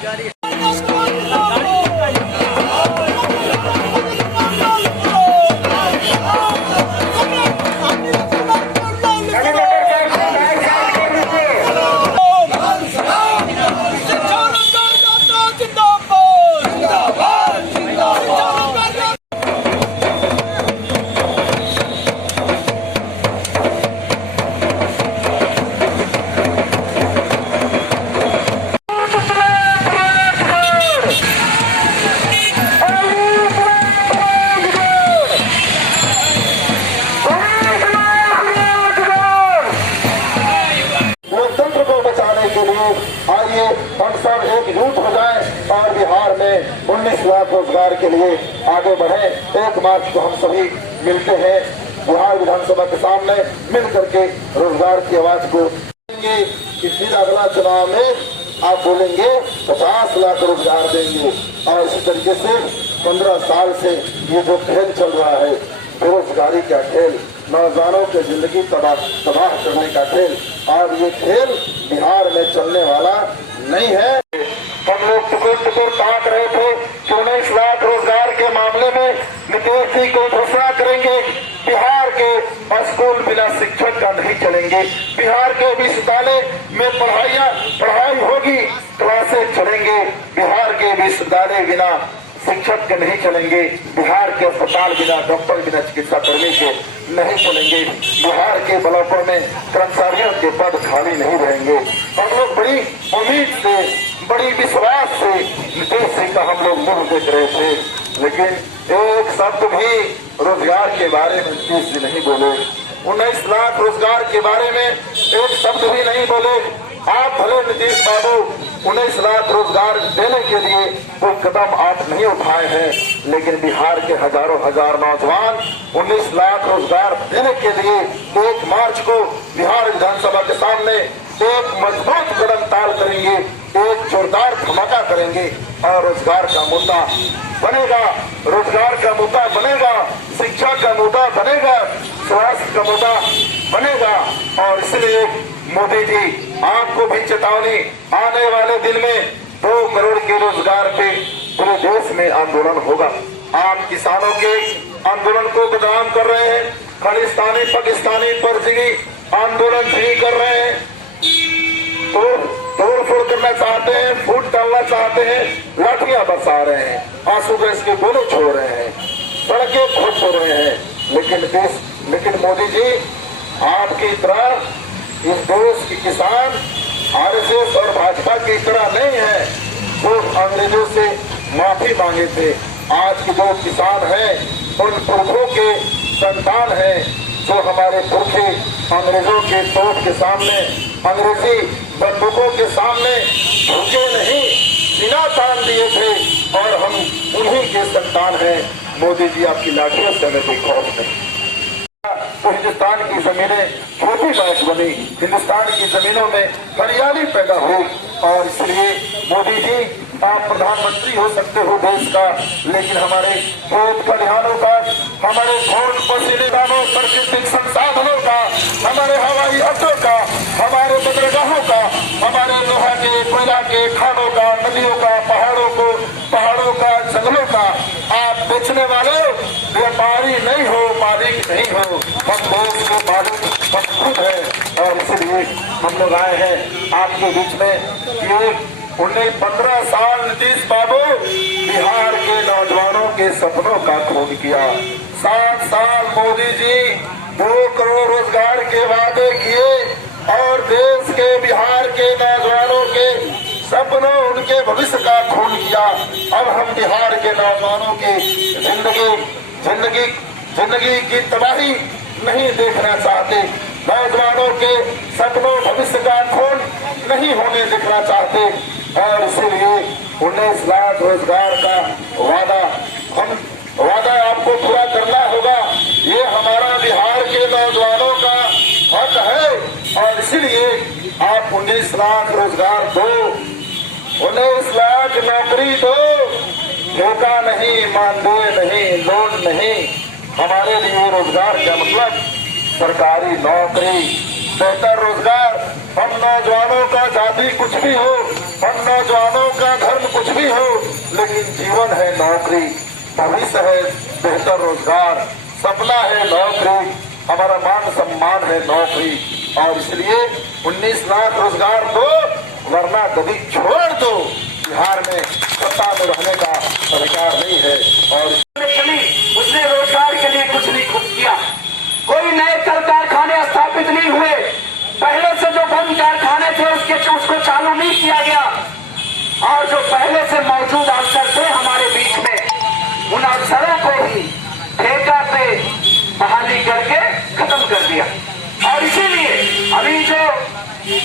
आइए हम सब एकजुट हो जाएं और बिहार में 19 लाख रोजगार के लिए आगे बढ़े। 1 मार्च को हम सभी मिलते हैं बिहार विधानसभा के सामने, मिल करके रोजगार की आवाज को देंगे। इसी अगला चुनाव में आप बोलेंगे 50 लाख रोजगार देंगे। और इसी तरीके से 15 साल से ये जो खेल चल रहा है, बेरोजगारी का खेल, नौजवानों की जिंदगी तबाह करने का खेल, और ये खेल बिहार में चलने वाला नहीं है। हम लोग टुकुर ताक रहे थे कि 19 लाख रोजगार के मामले में नीतीश जी को घोषणा करेंगे। बिहार के स्कूल बिना शिक्षक का नहीं चलेंगे, बिहार के विश्वविद्यालय में पढ़ाई होगी, क्लासेस चलेंगे, बिहार के विश्वविद्यालय बिना शिक्षक के नहीं चलेंगे, बिहार के अस्पताल बिना डॉक्टर बिना चिकित्सा कर्मी के नहीं चलेंगे, बिहार के ब्लॉकों में कर्मचारियों के पद खाली नहीं रहेंगे। हम लोग बड़ी उम्मीद से, बड़ी विश्वास से नीतीश जी का हम लोग मुंह देख रहे थे, लेकिन एक शब्द भी रोजगार के बारे में नीतीश जी नहीं बोले। 19 लाख रोजगार के बारे में एक शब्द भी नहीं बोले। आप भले नीतीश बाबू 19 लाख रोजगार देने के लिए कोई कदम आप नहीं उठाए हैं, लेकिन बिहार के हजारों हजार नौजवान 19 लाख रोजगार देने के लिए 1 मार्च को बिहार विधानसभा के सामने एक मजबूत कदम ताल करेंगे, एक जोरदार धमाका करेंगे और रोजगार का मुद्दा बनेगा, रोजगार का मुद्दा बनेगा, शिक्षा का मुद्दा बनेगा, स्वास्थ्य का मुद्दा बनेगा। और इसलिए मोदी जी आपको भी चेतावनी, आने वाले दिन में 2 करोड़ के रोजगार पे पूरे देश में आंदोलन होगा। आप किसानों के आंदोलन को बदनाम कर रहे हैं, खालिस्तानी पाकिस्तानी फर्जी आंदोलन भी कर रहे हैं, तो तोड़फोड़ करना चाहते हैं, फूट डालना चाहते हैं, लाठियां बरसा रहे हैं, आंसू गैस के गोले छोड़ रहे हैं, सड़कें खोद रहे हैं। लेकिन मोदी जी आपकी तरह इस देश के किसान आरएसएस और भाजपा की तरह नहीं है जो अंग्रेजों से माफी मांगे थे। आज के जो किसान हैं उन पुरखों के संतान हैं जो हमारे पुरखे अंग्रेजों के तोप के सामने, अंग्रेजी बंदूकों के सामने झुके नहीं, सीना तान दिए थे, और हम उन्हीं के संतान हैं। मोदी जी आपकी लाठियों से हमें कोई खौफ नहीं। तो हिंदुस्तान की जमीनें खेती लायक बनी, हिंदुस्तान की जमीनों में हरियाली पैदा हुई, और इसलिए मोदी जी आप प्रधानमंत्री हो सकते हो देश का, लेकिन हमारे खेत खलिहानों का, हमारे घोर पसीने दानों, प्राकृतिक संसाधनों का, हमारे हवाई अड्डों का, हमारे बंदरगाहों का, हमारे लोहा के, कोयला के खानों का, नदियों का, पहाड़ों का, जंगलों का आप बेचने वाले व्यापारी नहीं हो, मालिक नहीं हो। हम देश के मालिक हम खुद है, और इसलिए हम लोग आए हैं आपके बीच में। ये 15 साल नीतीश बाबू बिहार के नौजवानों के सपनों का खून किया। 7 साल मोदी जी 2 करोड़ रोजगार के वादे किए और देश के, बिहार के नौजवानों के सपनों, उनके भविष्य का खून किया। अब हम बिहार के नौजवानों की जिंदगी की तबाही नहीं देखना चाहते, नौजवानों के सपनों, भविष्य का खून नहीं होने देखना चाहते, और इसीलिए 19 लाख रोजगार का वादा आपको पूरा करना होगा। ये हमारा बिहार के नौजवानों का हक है, और इसीलिए आप 19 लाख रोजगार दो, 19 लाख नौकरी दो, ठेका नहीं, मानदेय नहीं, लोन नहीं। हमारे लिए रोजगार का मतलब सरकारी नौकरी, बेहतर रोजगार। हम नौजवानों का जाति कुछ भी हो, हम नौजवानों का धर्म कुछ भी हो, लेकिन जीवन है नौकरी, भविष्य है बेहतर रोजगार, सपना है नौकरी, हमारा मान सम्मान है नौकरी। और इसलिए 19 लाख रोजगार दो, वरना कभी छोड़ दो। बिहार में सत्ता में रहने का अधिकार नहीं है। और उसने रोजगार के लिए कुछ नहीं खुद किया। कोई नए कल कारखाने स्थापित नहीं हुए। पहले से जो बंद कारखाने थे उसको चालू नहीं किया गया। और जो पहले से मौजूद अफसर थे हमारे बीच में, उन अफसरों को ही ठेका पे बहाली करके खत्म कर दिया। और इसीलिए अभी जो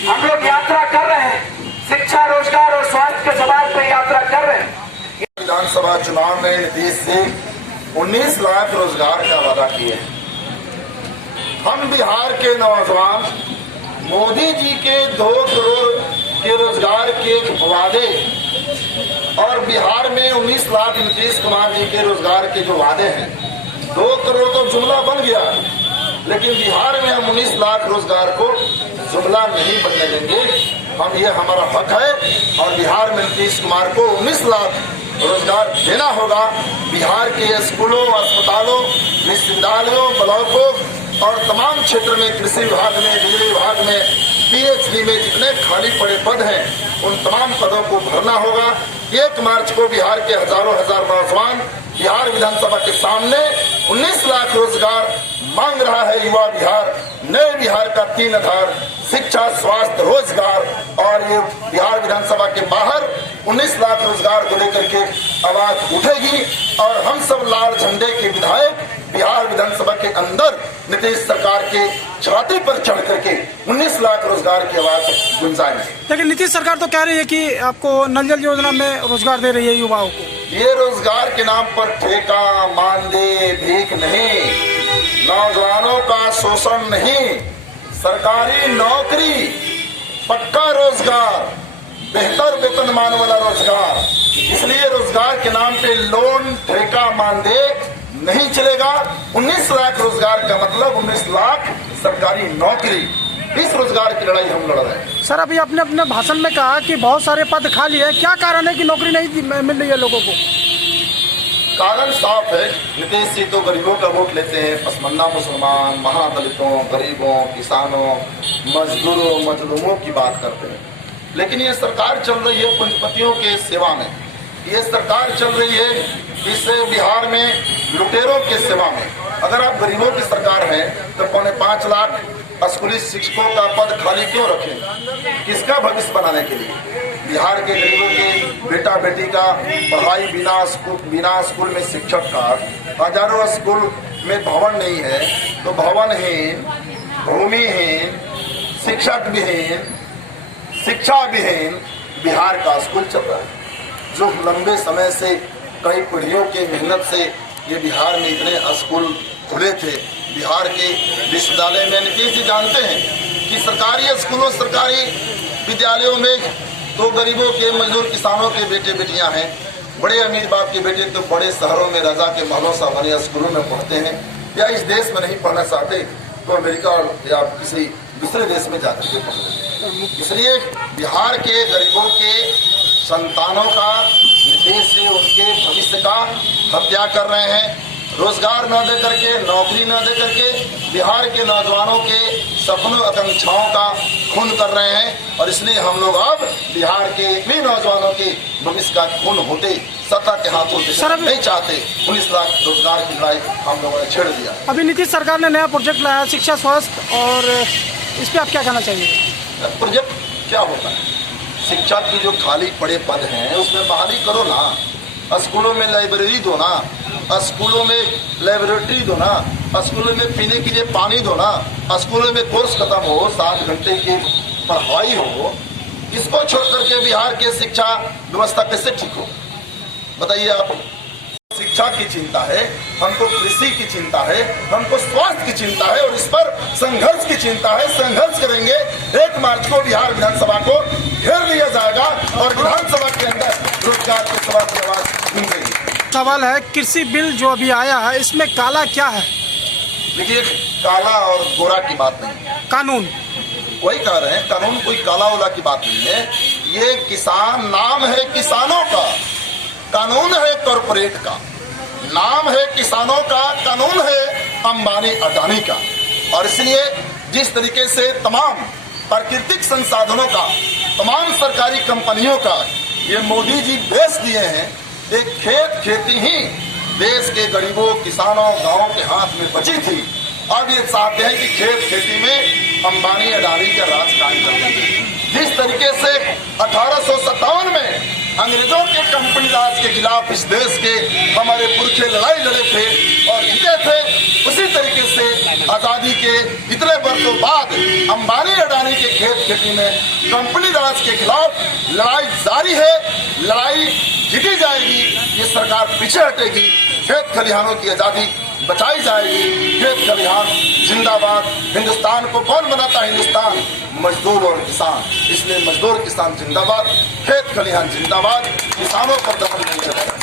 हम लोग यात्रा कर रहे हैं, शिक्षा, रोजगार और स्वास्थ्य के सवाल पे यात्रा कर रहे हैं। विधानसभा चुनाव में नीतीश जी 19 लाख रोजगार का वादा किए। हम बिहार के नौजवान मोदी जी के 2 करोड़ के रोजगार के वादे और बिहार में 19 लाख नीतीश कुमार जी के रोजगार के जो वादे हैं, 2 करोड़ तो जुमला बन गया, लेकिन बिहार में हम 19 लाख रोजगार को जुमला नहीं बनने देंगे। हम ये हमारा हक है और बिहार में नीतीश कुमार को 19 लाख रोजगार देना होगा। बिहार के स्कूलों, अस्पतालों, विश्वविद्यालयों, ब्लॉकों और तमाम क्षेत्र में, कृषि विभाग में, बिजली विभाग में, पीएचडी में जितने खाली पड़े पद हैं, उन तमाम पदों को भरना होगा। 1 मार्च को बिहार के हजारों हजार नौजवान बिहार विधानसभा के सामने 19 लाख रोजगार मांग रहा है। युवा बिहार, नए बिहार का 3 आधार, शिक्षा, स्वास्थ्य, रोजगार। और ये बिहार विधानसभा के बाहर 19 लाख रोजगार को लेकर के आवाज उठेगी और हम सब लाल झंडे के विधायक बिहार विधानसभा के अंदर नीतीश सरकार के छाती पर चढ़ करके 19 लाख रोजगार की आवाज गुंजाएंगे। लेकिन नीतीश सरकार तो कह रही है कि आपको नल जल योजना में रोजगार दे रही है युवाओं को। ये रोजगार के नाम पर ठेका, मानदेय, भीख नहीं, नौजवानों का शोषण नहीं, सरकारी नौकरी, पक्का रोजगार, बेहतर वेतनमान वाला रोजगार। इसलिए रोजगार के नाम पे लोन, ठेका, मानदेय नहीं चलेगा। 19 लाख रोजगार का मतलब 19 लाख सरकारी नौकरी। इस रोजगार की लड़ाई हम लड़ रहे हैं। सर, अभी आपने अपने भाषण में कहा कि बहुत सारे पद खाली है, क्या कारण है कि नौकरी नहीं मिल रही है लोगों को? कारण साफ है। नीतीश जी तो गरीबों का वोट लेते हैं, पसमंदा मुसलमान, महादलितों, गरीबों, किसानों, मजदूरों, मजलूमों की बात करते हैं। लेकिन ये सरकार चल रही है पूंजीपतियों के सेवा में। ये सरकार चल रही है इस बिहार में लुटेरों के सेवा में। अगर आप गरीबों की सरकार है तो 5.25 लाख स्कूली शिक्षकों का पद खाली क्यों रखें? किसका भविष्य बनाने के लिए? बिहार के गरीबों के बेटा बेटी का पढ़ाई बिना स्कूल में शिक्षक का, हजारों स्कूल में भवन नहीं है तो भवनहीन, भूमिहीन, शिक्षक विहीन, शिक्षा विहीन बिहार का स्कूल चल रहा है। जो लंबे समय से कई पीढ़ियों के मेहनत से ये बिहार में इतने स्कूल खुले थे। बिहार के विश्वविद्यालय में नीतीश जी जानते हैं कि सरकारी स्कूलों, सरकारी विद्यालयों में तो गरीबों के, मजदूर किसानों के बेटे बेटियां हैं। बड़े अमीर बाप के बेटे तो बड़े शहरों में राजा के महलों सा बने स्कूलों में पढ़ते हैं, या इस देश में नहीं पढ़ना चाहते तो अमेरिका या किसी दूसरे देश में जाकर के पढ़ते हैं। इसलिए बिहार के गरीबों के संतानों का नीतीश जी उनके भविष्य का हत्या कर रहे हैं। रोजगार न दे करके, नौकरी न दे करके बिहार के नौजवानों के सपनों, आकांक्षाओं का खून कर रहे हैं। और इसलिए हम लोग अब बिहार के भी नौजवानों के भविष्य का खून होते सत्ता के हाथों से नहीं चाहते। 19 लाख रोजगार की लड़ाई हम लोगों ने छेड़ दिया। अभी नीतीश सरकार ने नया प्रोजेक्ट लाया, शिक्षा, स्वास्थ्य, और इस पर आप क्या कहना चाहिए? प्रोजेक्ट क्या होता है? शिक्षा की जो खाली पड़े पद हैं उसमें बहाली करो ना, स्कूलों में लाइब्रेरी दो ना, स्कूलों में लेबोरेटरी दो ना, स्कूलों में पीने के लिए पानी दो ना, स्कूलों में कोर्स खत्म हो, 7 घंटे की पढ़ाई हो। इसको छोड़ करके बिहार के शिक्षा व्यवस्था कैसे ठीक हो? बताइए आप। शिक्षा की चिंता है, हमको कृषि की चिंता है, हमको स्वास्थ्य की चिंता है और इस पर संघर्ष की चिंता है। संघर्ष करेंगे। 1 मार्च को बिहार विधानसभा को घेर लिया जाएगा और विधानसभा के अंदर रोजगार के सवाल की आवाज गूंजेगी। सवाल है, कृषि बिल जो अभी आया है इसमें काला क्या है? देखिए, काला और गोरा की बात नहीं, कानून वही कह रहे हैं, कानून कोई काला उला की बात नहीं है। ये किसान नाम है किसानों का, कानून है कॉरपोरेट का। नाम है किसानों का, कानून है अंबानी अडानी का। और इसलिए जिस तरीके से तमाम प्राकृतिक संसाधनों का, तमाम सरकारी कंपनियों का ये मोदी जी बेच दिए हैं, एक खेती ही देश के गरीबों, किसानों, गांवों के हाथ में बची थी। अब ये चाहते हैं कि खेती में अंबानी अडानी का राज कायम कर दें। जिस तरीके से 1857 में अंग्रेजों के कंपनी राज के खिलाफ इस देश के हमारे पुरखे लड़ाई लड़े थे और जीते थे, उसी तरीके से आजादी के इतने वर्षों बाद अंबानी अडानी के खेती में कंपनी राज के खिलाफ लड़ाई जारी है। लड़ाई जीती जाएगी, ये सरकार पीछे हटेगी, खेत खलिहानों की आजादी बचाई जाएगी। खेत खलिहान जिंदाबाद। हिंदुस्तान को कौन बनाता है? हिंदुस्तान मजदूर और किसान। इसलिए मजदूर किसान जिंदाबाद, खेत खलिहान जिंदाबाद, किसानों पर दखल नहीं चलेगा।